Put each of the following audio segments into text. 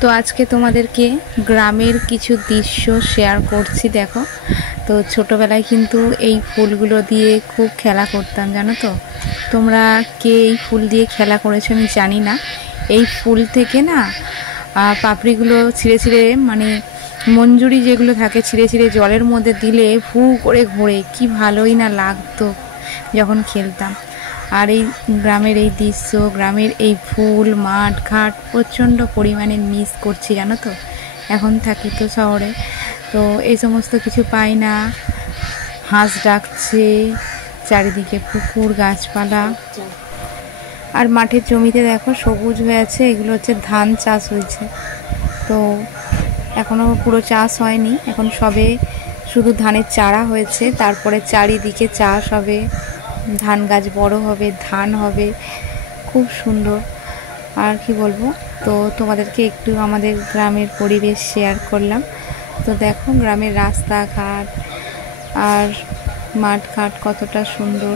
তো আজকে তোমাদেরকে গ্রামের কিছু দৃশ্য শেয়ার করছি। দেখো, তো ছোটোবেলায় কিন্তু এই ফুলগুলো দিয়ে খুব খেলা করতাম, জানো তো। তোমরা কে এই ফুল দিয়ে খেলা করেছো আমি জানি না। এই ফুল থেকে না পাপড়িগুলো ছিঁড়ে ছিঁড়ে, মানে মঞ্জুরি যেগুলো থাকে ছিঁড়ে ছিঁড়ে জলের মধ্যে দিলে ফু করে ঘোরে, কি ভালোই না লাগতো যখন খেলতাম। আর এই গ্রামের এই দৃশ্য, গ্রামের এই ফুল, মাঠ ঘাট প্রচণ্ড পরিমাণে মিস করছি, জানো তো। এখন থাকি তো শহরে, তো এই সমস্ত কিছু পাই না। হাঁস ডাকছে, চারিদিকে পুকুর, গাছপালা, আর মাঠের জমিতে দেখো সবুজ হয়ে আছে, এগুলো হচ্ছে ধান চাষ হয়েছে। তো এখনও পুরো চাষ হয়নি, এখন সবে শুধু ধানের চারা হয়েছে, তারপরে চারিদিকে চাষ হবে, ধান গাছ বড় হবে, ধান হবে, খুব সুন্দর। আর কি বলবো, তো তোমাদেরকে একটু আমাদের গ্রামের পরিবেশ শেয়ার করলাম। তো দেখো গ্রামের রাস্তাঘাট আর মাঠঘাট কতটা সুন্দর,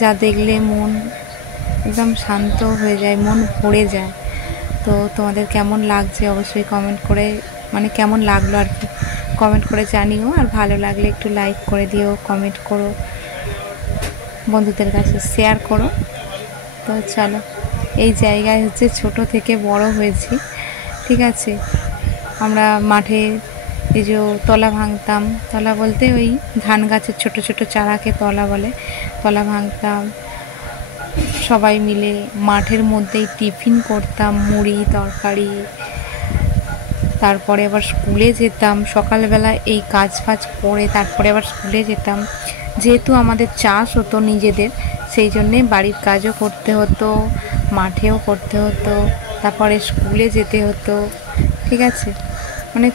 যা দেখলে মন একদম শান্ত হয়ে যায়, মন ভরে যায়। তো তোমাদের কেমন লাগছে অবশ্যই কমেন্ট করে, মানে কেমন লাগলো আর কি, কমেন্ট করে জানিও। আর ভালো লাগলে একটু লাইক করে দিও, কমেন্ট করো, বন্ধুদের কাছে শেয়ার করো। তো চলো, এই জায়গায় হচ্ছে ছোট থেকে বড় হয়েছি, ঠিক আছে। আমরা মাঠে এই যে তলা ভাঙতাম, তলা বলতে ওই ধান গাছের ছোট ছোট চারাকে তলা বলে, তলা ভাঙতাম সবাই মিলে, মাঠের মধ্যেই টিফিন করতাম, মুড়ি তরকারি, তারপরে আবার স্কুলে যেতাম সকালবেলা, এই কাজ ফাজ করে তারপরে আবার স্কুলে যেতাম। যেহেতু আমাদের চাষ হতো নিজেদের, সেই জন্যে বাড়ির কাজও করতে হতো, মাঠেও করতে হতো, তারপরে স্কুলে যেতে হতো, ঠিক আছে। মানে